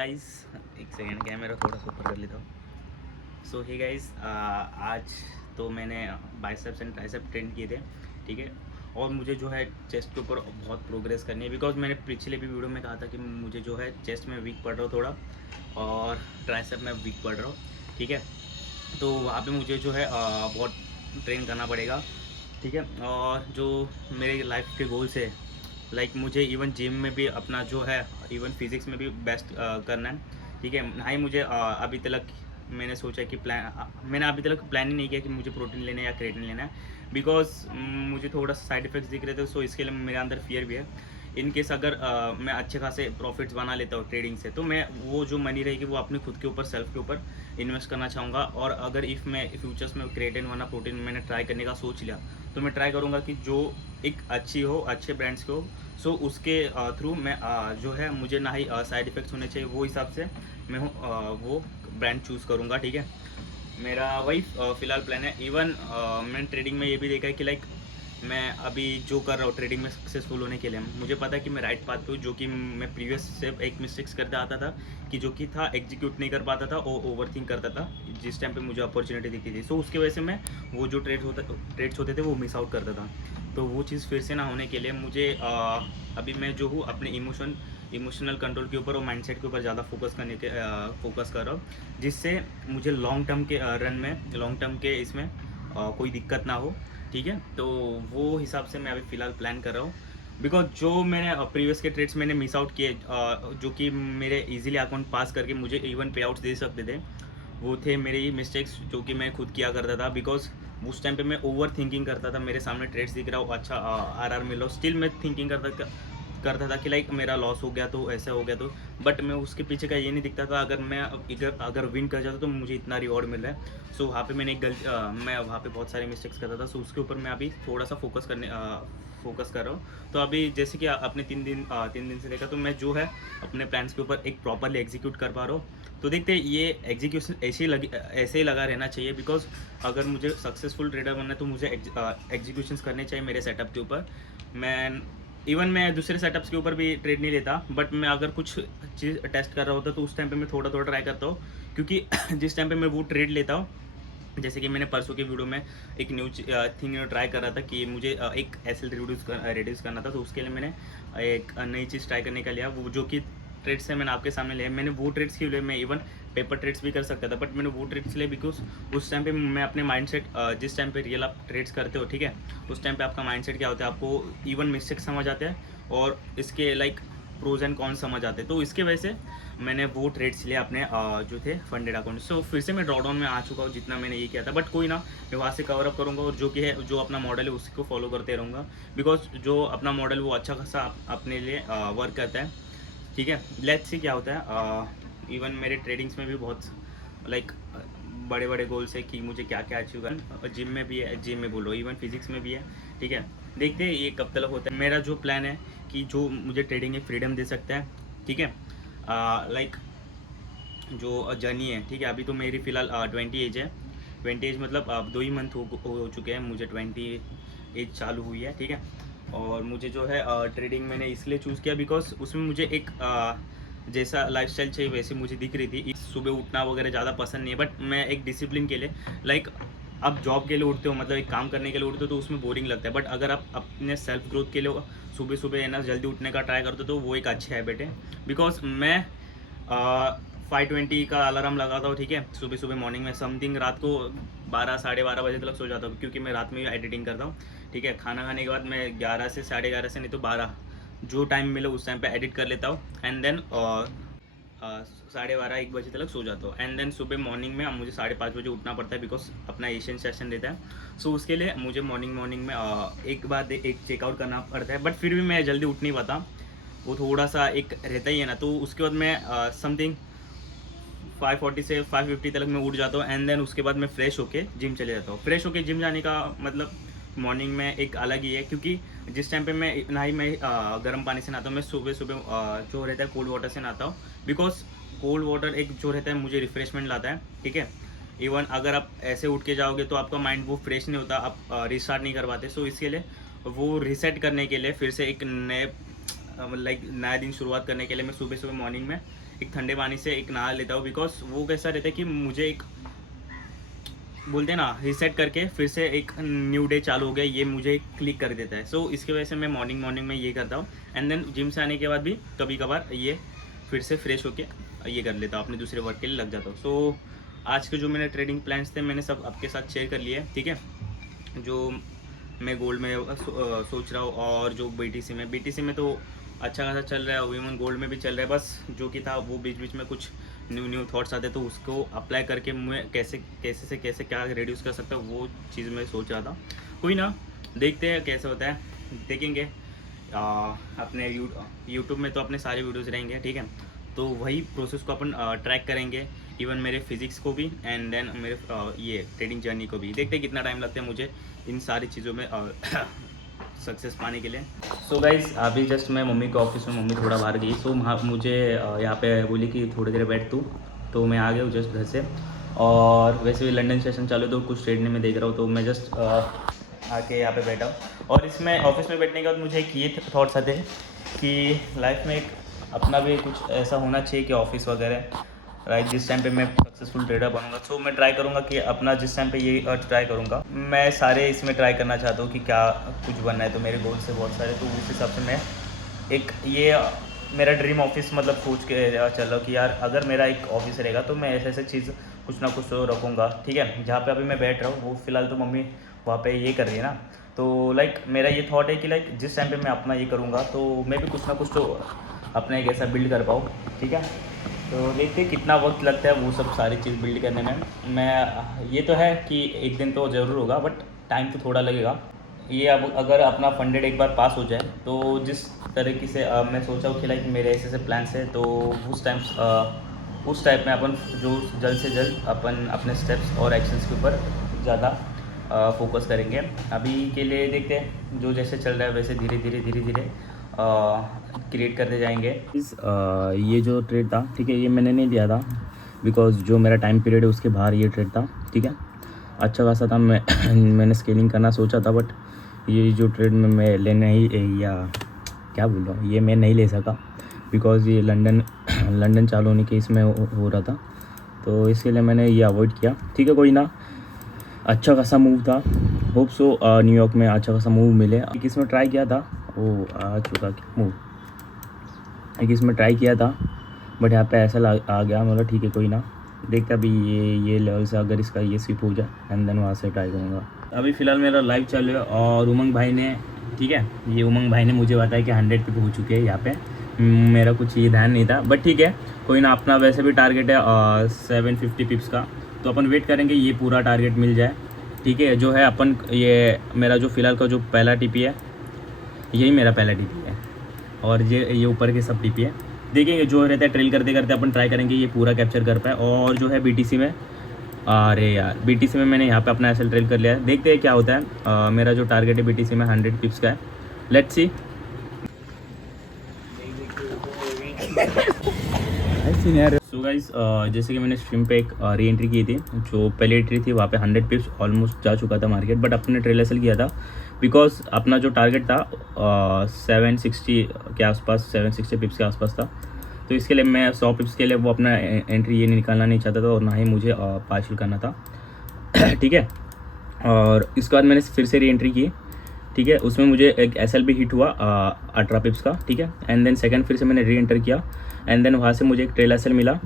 Guys, एक second camera थोड़ा सा ऊपर कर लेता हूँ। सो हे गाइस, आज तो मैंने बाइसेप्स एंड ट्राइसेप ट्रेन किए थे, ठीक है। और मुझे जो है चेस्ट के ऊपर बहुत प्रोग्रेस करनी है, बिकॉज मैंने पिछले भी वीडियो में कहा था कि मुझे जो है चेस्ट में वीक पड़ रहा हूँ थोड़ा, और ट्राइसेप में वीक पड़ रहा हूँ, ठीक है। तो वहाँ पे मुझे जो है बहुत ट्रेन करना पड़ेगा, ठीक है। और जो मेरे लाइफ के गोल्स है, लाइक मुझे इवन जिम में भी अपना जो है, इवन फिज़िक्स में भी बेस्ट करना है, ठीक है। ना ही मुझे अभी तक मैंने सोचा कि मैंने अभी तक प्लान ही नहीं किया कि मुझे प्रोटीन लेना है या क्रेटिन लेना है, बिकॉज मुझे थोड़ा सा साइड इफ़ेक्ट्स दिख रहे थे। सो इसके लिए मेरे अंदर फियर भी है। इन केस अगर मैं अच्छे खासे प्रॉफिट्स बना लेता हूँ ट्रेडिंग से, तो मैं वो जो मनी रहेगी वो अपने खुद के ऊपर, सेल्फ के ऊपर इन्वेस्ट करना चाहूँगा। और अगर इफ़ मैं फ्यूचर्स में क्रेटिन वरना प्रोटीन मैंने ट्राई करने का सोच लिया, तो मैं ट्राई करूँगा कि जो एक अच्छी हो, अच्छे ब्रांड्स की हो। सो उसके थ्रू मैं जो है, मुझे ना ही साइड इफ़ेक्ट्स होने चाहिए, वो हिसाब से मैं वो ब्रांड चूज़ करूँगा, ठीक है। मेरा वही फ़िलहाल प्लान है। इवन मैंने ट्रेडिंग में ये भी देखा है कि लाइक मैं अभी जो कर रहा हूँ ट्रेडिंग में सक्सेसफुल होने के लिए, मुझे पता है कि मैं राइट पाथ पे हूँ। जो कि मैं प्रीवियस से एक मिस्टेक्स करते आता था, कि जो कि था एग्जीक्यूट नहीं कर पाता था और ओवर थिंक करता था जिस टाइम पे मुझे अपॉर्चुनिटी दिखती थी। सो उसकी वजह से मैं वो जो ट्रेड्स होते थे वो मिस आउट करता था। तो वो चीज़ फिर से ना होने के लिए मुझे अभी मैं जो हूँ अपने इमोशनल कंट्रोल के ऊपर और माइंडसेट के ऊपर ज़्यादा फोकस कर रहा हूँ, जिससे मुझे लॉन्ग टर्म के रन में, लॉन्ग टर्म के इसमें कोई दिक्कत ना हो, ठीक है। तो वो हिसाब से मैं अभी फ़िलहाल प्लान कर रहा हूँ। बिकॉज जो मैंने प्रीवियस के ट्रेड्स मैंने मिस आउट किए, जो कि मेरे इजीली अकाउंट पास करके मुझे इवन पे आउट्स दे सकते थे, वो थे मेरे ही मिस्टेक्स जो कि मैं खुद किया करता था। बिकॉज उस टाइम पे मैं ओवर थिंकिंग करता था। मेरे सामने ट्रेड्स दिख रहा हो, अच्छा आर मिल रहा हो, स्टिल मैं थिंकिंग करता था कि लाइक मेरा लॉस हो गया तो ऐसा हो गया तो, बट मैं उसके पीछे का ये नहीं दिखता था, अगर विन कर जाता तो मुझे इतना रिवॉर्ड मिल रहा है। सो वहाँ पे मैं वहाँ पे बहुत सारे मिस्टेक्स करता था। सो उसके ऊपर मैं अभी थोड़ा सा फोकस कर रहा हूँ। तो अभी जैसे कि आपने 3 दिन से देखा, तो मैं जो है अपने प्लान्स के ऊपर एक प्रॉपरली एग्जीक्यूट कर पा रहा हूँ। तो देखते हैं, ये एग्जीक्यूशन ऐसे ही लगा रहना चाहिए। बिकॉज अगर मुझे सक्सेसफुल ट्रेडर बनना है तो मुझे एग्जीक्यूशंस करने चाहिए मेरे सेटअप के ऊपर। मैं दूसरे सेटअप्स के ऊपर भी ट्रेड नहीं लेता, बट मैं अगर कुछ चीज़ टेस्ट कर रहा होता तो उस टाइम पे मैं थोड़ा थोड़ा ट्राई करता हूँ। क्योंकि जिस टाइम पे मैं वो ट्रेड लेता हूँ, जैसे कि मैंने परसों की वीडियो में एक न्यू थिंग ट्राई कर रहा था कि मुझे एक एसएल रिड्यूस करना था। तो उसके लिए मैंने एक नई चीज़ ट्राई करने का लिया, वो जो कि ट्रेड्स है मैंने आपके सामने लिया। मैंने वो ट्रेड्स के लिए, मैं इवन पेपर ट्रेड्स भी कर सकता था, बट मैंने वो ट्रेड्स लिए बिकॉज उस टाइम पे मैं अपने माइंडसेट, जिस टाइम पे रियल आप ट्रेड्स करते हो, ठीक है, उस टाइम पे आपका माइंडसेट क्या होता है, आपको इवन मिस्टेक समझ आते हैं और इसके लाइक प्रोज एंड कॉन्स समझ आते हैं। तो इसके वजह से मैंने वो ट्रेड्स लिए अपने जो थे फंडेड अकाउंट। सो फिर से मैं ड्रॉडाउन में आ चुका हूँ जितना मैंने ये किया था, बट कोई ना, मैं वहाँ से कवर अप करूँगा और जो कि है, जो अपना मॉडल है उसको फॉलो करते रहूँगा। बिकॉज जो अपना मॉडल वो अच्छा खासा अपने लिए वर्क करता है, ठीक है। लेट्स सी क्या होता है। इवन मेरे ट्रेडिंग्स में भी बहुत लाइक बड़े बड़े गोल्स है कि मुझे क्या क्या अचीव करना। जिम में भी है, जिम में बोलो, इवन फिजिक्स में भी है, ठीक है। देखते हैं ये कब तक होता है। मेरा जो प्लान है कि जो मुझे ट्रेडिंग में फ्रीडम दे सकता है, ठीक है, लाइक जो जर्नी है, ठीक है। अभी तो मेरी फ़िलहाल 20 एज है। 20 एज मतलब अब 2 ही मंथ हो चुके हैं, मुझे 20 एज चालू हुई है, ठीक है। और मुझे जो है ट्रेडिंग मैंने इसलिए चूज़ किया बिकॉज उसमें मुझे एक जैसा लाइफस्टाइल चाहिए वैसी मुझे दिख रही थी। सुबह उठना वगैरह ज़्यादा पसंद नहीं है, बट मैं एक डिसिप्लिन के लिए, लाइक आप जॉब के लिए उठते हो, मतलब एक काम करने के लिए उठते हो तो उसमें बोरिंग लगता है, बट अगर आप अपने सेल्फ ग्रोथ के लिए सुबह सुबह है ना जल्दी उठने का ट्राई करते हो तो वो एक अच्छी हैबिट है। बिकॉज मैं 5:20 का अलार्म लगाता हूँ, ठीक है, सुबह सुबह मॉर्निंग में। समथिंग रात को 12 साढ़े 12 बजे तक सो जाता हूँ, क्योंकि मैं रात में भी एडिटिंग करता हूँ, ठीक है। खाना खाने के बाद मैं 11 से साढ़े 11 से नहीं तो 12, जो टाइम मिले उस टाइम पे एडिट कर लेता हूँ। एंड देन 12:30 1 बजे तक सो जाता हूँ। एंड देन सुबह मॉर्निंग में अब मुझे 5:30 बजे उठना पड़ता है, बिकॉज अपना एशियन सेशन रहता है। सो उसके लिए मुझे मॉर्निंग में एक बार एक चेकआउट करना पड़ता है, बट फिर भी मैं जल्दी उठ नहीं पाता। वो थोड़ा सा एक रहता ही है ना। तो उसके बाद मैं समथिंग 5:40 से 5:50 तक मैं उठ जाता हूँ। एंड देन उसके बाद मैं फ्रेश होके जिम चले जाता हूँ। फ्रेश होके जिम जाने का मतलब मॉर्निंग में एक अलग ही है, क्योंकि जिस टाइम पे मैं ना ही मैं गर्म पानी से नहाता हूँ, मैं सुबह सुबह जो रहता है कोल्ड वाटर से नहाता हूँ। बिकॉज कोल्ड वाटर एक जो रहता है मुझे रिफ्रेशमेंट लाता है, ठीक है। इवन अगर आप ऐसे उठ के जाओगे तो आपका माइंड वो फ्रेश नहीं होता, आप रिस्टार्ट नहीं कर पाते। सो इसके लिए वो रीसेट करने के लिए, फिर से एक नए लाइक नया दिन शुरुआत करने के लिए मैं सुबह सुबह मॉर्निंग में एक ठंडे पानी से एक नहा लेता हूँ, बिकॉज वो कैसा रहता है कि मुझे एक बोलते हैं ना रीसेट करके फिर से एक न्यू डे चालू हो गया, ये मुझे क्लिक कर देता है। सो इसकी वजह से मैं मॉर्निंग में ये करता हूँ। एंड देन जिम से आने के बाद भी कभी कभार ये फिर से फ्रेश होके ये कर लेता हूँ, अपने दूसरे वर्क के लिए लग जाता हूँ। सो आज के जो मेरे ट्रेडिंग प्लान्स थे मैंने सब आपके साथ शेयर कर लिए, ठीक है। जो मैं गोल्ड में सोच रहा हूँ, और जो बीटीसी में तो अच्छा खासा चल रहा है, इवन गोल्ड में भी चल रहा है। बस जो कि था वो बीच बीच में कुछ न्यू थॉट्स आते तो उसको अप्लाई करके मैं कैसे क्या रिड्यूस कर सकता हूँ, वो चीज़ मैं सोच रहा था। कोई ना, देखते हैं कैसे होता है, देखेंगे। अपने यूट्यूब में तो अपने सारे वीडियोज़ रहेंगे, ठीक है। तो वही प्रोसेस को अपन ट्रैक करेंगे, इवन मेरे फिज़िक्स को भी, एंड देन मेरे ये ट्रेडिंग जर्नी को भी। देखते हैं कितना टाइम लगता है मुझे इन सारी चीज़ों में सक्सेस पाने के लिए। सो गाइज अभी जस्ट मैं मम्मी के ऑफिस में, मम्मी थोड़ा बाहर गई, सो मुझे यहाँ पे बोली कि थोड़ी देर बैठ तू, तो मैं आ गया हूँ जस्ट घर से। और वैसे भी लंदन सेशन चालू है तो कुछ ट्रेड में देख रहा हूँ, तो मैं जस्ट आके यहाँ पे बैठा हूँ। और इसमें ऑफिस में बैठने के बाद मुझे एक ये थॉट्स आते हैं कि लाइफ में एक अपना भी कुछ ऐसा होना चाहिए कि ऑफिस वगैरह, राइट, जिस टाइम पे मैं सक्सेसफुल ट्रेडर बनूंगा। सो मैं ट्राई करूंगा कि अपना जिस टाइम पे ये ट्राई करूंगा, मैं सारे इसमें ट्राई करना चाहता हूँ कि क्या कुछ बनना है। तो मेरे गोल्स है बहुत सारे, तो उस हिसाब से मैं एक ये मेरा ड्रीम ऑफिस मतलब सोच के चल रहा हूँ कि यार अगर मेरा एक ऑफिस रहेगा तो मैं ऐसे चीज़ कुछ ना कुछ तो रखूँगा, ठीक है। जहाँ पे अभी मैं बैठ रहा हूँ वो फ़िलहाल तो मम्मी वहाँ पे ये कर रही है ना, तो लाइक मेरा ये थॉट है कि लाइक जिस टाइम पे मैं अपना ये करूँगा तो मैं भी कुछ ना कुछ तो अपना एक ऐसा बिल्ड कर पाऊँ, ठीक है। तो देखते कितना वक्त लगता है वो सब सारी चीज़ बिल्ड करने में। मैं ये तो है कि एक दिन तो ज़रूर होगा, बट टाइम तो थोड़ा लगेगा। ये अब अगर अपना फंडेड एक बार पास हो जाए तो जिस तरीके से मैं सोचा हूँ कि लाइक मेरे ऐसे प्लान्स है, तो उस टाइप में अपन जो जल्द से जल्द अपन अपने स्टेप्स और एक्शंस के ऊपर ज़्यादा फोकस करेंगे। अभी के लिए देखते हैं जो जैसे चल रहा है वैसे धीरे धीरे क्रिएट करते जाएंगे। ये जो ट्रेड था, ठीक है, ये मैंने नहीं लिया था बिकॉज जो मेरा टाइम पीरियड है उसके बाहर ये ट्रेड था, ठीक है। अच्छा खासा था, मैंने स्केलिंग करना सोचा था, बट ये जो ट्रेड में मैं लेने ही या क्या बोल रहा हूँ, ये मैं नहीं ले सका बिकॉज ये लंदन चालू होने के इसमें हो रहा था, तो इसके लिए मैंने ये अवॉइड किया, ठीक है। कोई ना, अच्छा खासा मूव था, होप सो न्यूयॉर्क में अच्छा खासा मूव मिले। एक इसमें ट्राई किया था, वो आ चुका मूव, एक इसमें ट्राई किया था, बट यहाँ पे ऐसा आ गया, मतलब ठीक है कोई ना, देखते अभी ये लेवल से अगर इसका ये स्विप हो जाए एंड देन वहाँ से ट्राई करूँगा। अभी फ़िलहाल मेरा लाइव चालू है और उमंग भाई ने, ठीक है, ये उमंग भाई ने मुझे बताया कि 100 पे हो चुके हैं यहाँ पे। मेरा कुछ ये ध्यान नहीं था, बट ठीक है कोई ना, अपना वैसे भी टारगेट है 750 पिप्स का, तो अपन वेट करेंगे ये पूरा टारगेट मिल जाए, ठीक है। जो है अपन ये मेरा जो फ़िलहाल का जो पहला टीपी है, यही मेरा पहला टीपी है, और ये ऊपर के सब टीपी है। देखेंगे जो रहता है, ट्रेल करते करते अपन ट्राई करेंगे ये पूरा कैप्चर कर पाए। और जो है बीटीसी में, अरे यार बीटीसी में मैंने यहाँ पे अपना एसएल ट्रेल कर लिया है, देखते हैं क्या होता है। मेरा जो टारगेट है बीटीसी में 100 पिप्स का है, लेट्स सी। सो गाइस जैसे कि मैंने स्ट्रीम पे एक री एंट्री की थी, जो पहली एंट्री थी वहाँ पे 100 पिप्स ऑलमोस्ट जा चुका था मार्केट, बट अपने ट्रेल एसएल किया था बिकॉज अपना जो टारगेट था 760 के आसपास, 760 पिप्स के आसपास था, तो इसके लिए मैं 100 पिप्स के लिए वो अपना एंट्री ये निकालना नहीं चाहता था, और ना ही मुझे पार्शल करना था, ठीक है। और इसके बाद मैंने फिर से री एंट्री की, ठीक है, उसमें मुझे एक एसएल भी हिट हुआ 18 पिप्स का, ठीक है। एंड देन सेकंड फिर से मैंने री एंटर किया, एंड देन वहाँ से मुझे एक ट्रेल एसएल मिला,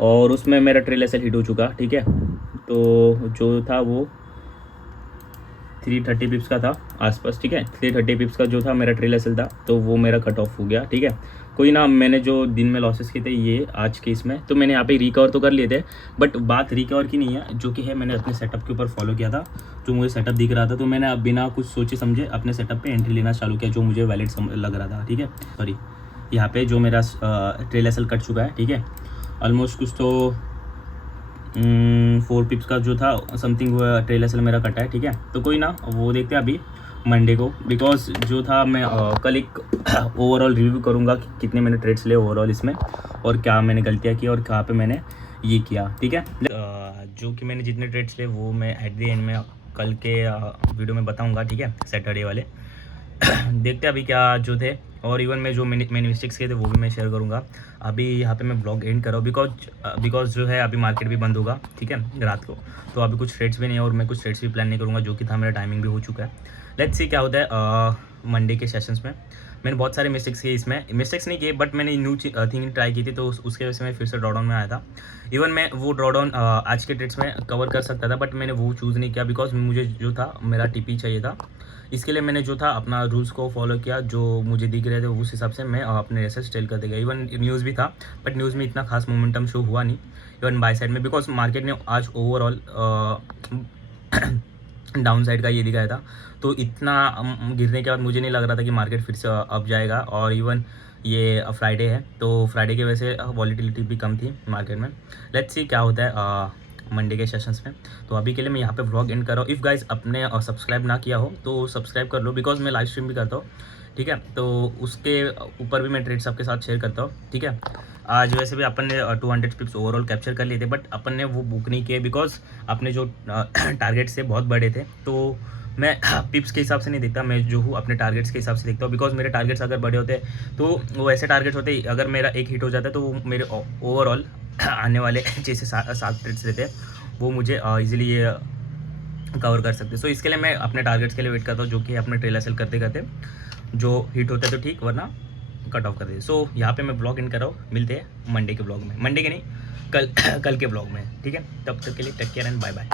और उसमें मेरा ट्रेल एसएल हिट हो चुका, ठीक है। तो जो था वो 330 पिप्स का था आसपास, ठीक है, 330 पिप्स का जो था मेरा ट्रेल एसएल था, तो वो मेरा कट ऑफ हो गया, ठीक है। कोई ना, मैंने जो दिन में लॉसेस किए थे ये आज के इसमें, तो मैंने यहाँ पे रिकवर तो कर लिए थे, बट बात रिकवर की नहीं है, जो कि है मैंने अपने सेटअप के ऊपर फॉलो किया था, जो मुझे सेटअप दिख रहा था, तो मैंने अब बिना कुछ सोचे समझे अपने सेटअप पे एंट्री लेना चालू किया, जो मुझे वैलिड लग रहा था, ठीक है। सॉरी, यहाँ पे जो मेरा ट्रेल एसएल कट चुका है, ठीक है, ऑलमोस्ट कुछ तो 4 पिप्स का जो था समथिंग ट्रेल एसएल मेरा कटा है, ठीक है। तो कोई ना, वो देखते हैं अभी मंडे को, बिकॉज जो था मैं कल एक ओवरऑल रिव्यू करूँगा कि कितने मैंने ट्रेड्स लिए ओवरऑल इसमें, और क्या मैंने गलतियाँ की और कहाँ पे मैंने ये किया, ठीक है। जो कि मैंने जितने ट्रेड्स लिए वो मैं एट द एंड में कल के वीडियो में बताऊँगा, ठीक है, सैटरडे वाले। देखते हैं अभी क्या जो थे और इवन मैं जो मैंने मिस्टेक्स किए थे वो भी मैं शेयर करूँगा। अभी यहाँ पे मैं ब्लॉग एंड कर रहा हूँ बिकॉज जो है अभी मार्केट भी बंद होगा, ठीक है, रात को। तो अभी कुछ ट्रेड्स भी नहीं है और मैं कुछ ट्रेड्स भी प्लान नहीं करूँगा, जो कि था मेरा टाइमिंग भी हो चुका है। लेट्स सी क्या होता है मंडे के सेशंस में। मैंने बहुत सारे मिस्टेक्स किए, इसमें मिस्टेक्स नहीं किए बट मैंने न्यू थिंग ट्राई की थी, तो उसके वजह से मैं फिर से ड्रॉडाउन में आया था। इवन मैं वो ड्रॉडाउन आज के ट्रेड्स में कवर कर सकता था बट मैंने वो चूज़ नहीं किया बिकॉज मुझे जो था मेरा टीपी चाहिए था। इसके लिए मैंने जो था अपना रूल्स को फॉलो किया, जो मुझे दिख रहे थे उस हिसाब से मैं अपने रेसेस सेल कर देगा। इवन न्यूज़ भी था बट न्यूज़ में इतना खास मोमेंटम शो हुआ नहीं इवन बाय साइड में, बिकॉज मार्केट ने आज ओवरऑल डाउन साइड का ये दिखाया था। तो इतना गिरने के बाद मुझे नहीं लग रहा था कि मार्केट फिर से अप जाएगा। और इवन ये फ्राइडे है तो फ्राइडे की वजह से वॉलीटिलिटी भी कम थी मार्केट में। लेट्स सी क्या होता है मंडे के सेशंस में। तो अभी के लिए मैं यहाँ पे व्लॉग एंड कर रहा हूँ। इफ़ गाइज अपने सब्सक्राइब ना किया हो तो सब्सक्राइब कर लो, बिकॉज मैं लाइव स्ट्रीम भी करता हूँ, ठीक है। तो उसके ऊपर भी मैं ट्रेड्स आपके साथ शेयर करता हूँ, ठीक है। आज वैसे भी अपन ने 200 पिप्स ओवरऑल कैप्चर कर लिए थे बट अपन ने वो बुक नहीं किए बिकॉज अपने जो टारगेट्स थे बहुत बड़े थे। तो मैं पिप्स के हिसाब से नहीं देखता, मैं जो हूँ अपने टारगेट्स के हिसाब से देखता हूँ। बिकॉज मेरे टारगेट्स अगर बड़े होते तो वो ऐसे टारगेट्स होते, अगर मेरा एक हिट हो जाता है तो वो मेरे ओवरऑल आने वाले 6 से 7 ट्रेड्स रहते हैं, वो मुझे ईजिली ये कवर कर सकते। सो इसके लिए मैं अपने टारगेट्स के लिए वेट करता हूँ, जो कि अपने ट्रेलर सेल करते करते जो हिट होता है तो ठीक, वरना कट ऑफ कर देते। सो यहाँ पे मैं ब्लॉग इन कर रहा हूँ, मिलते हैं मंडे के ब्लॉग में, मंडे के नहीं कल कल के ब्लॉग में, ठीक है। तब तक के लिए take care and bye bye.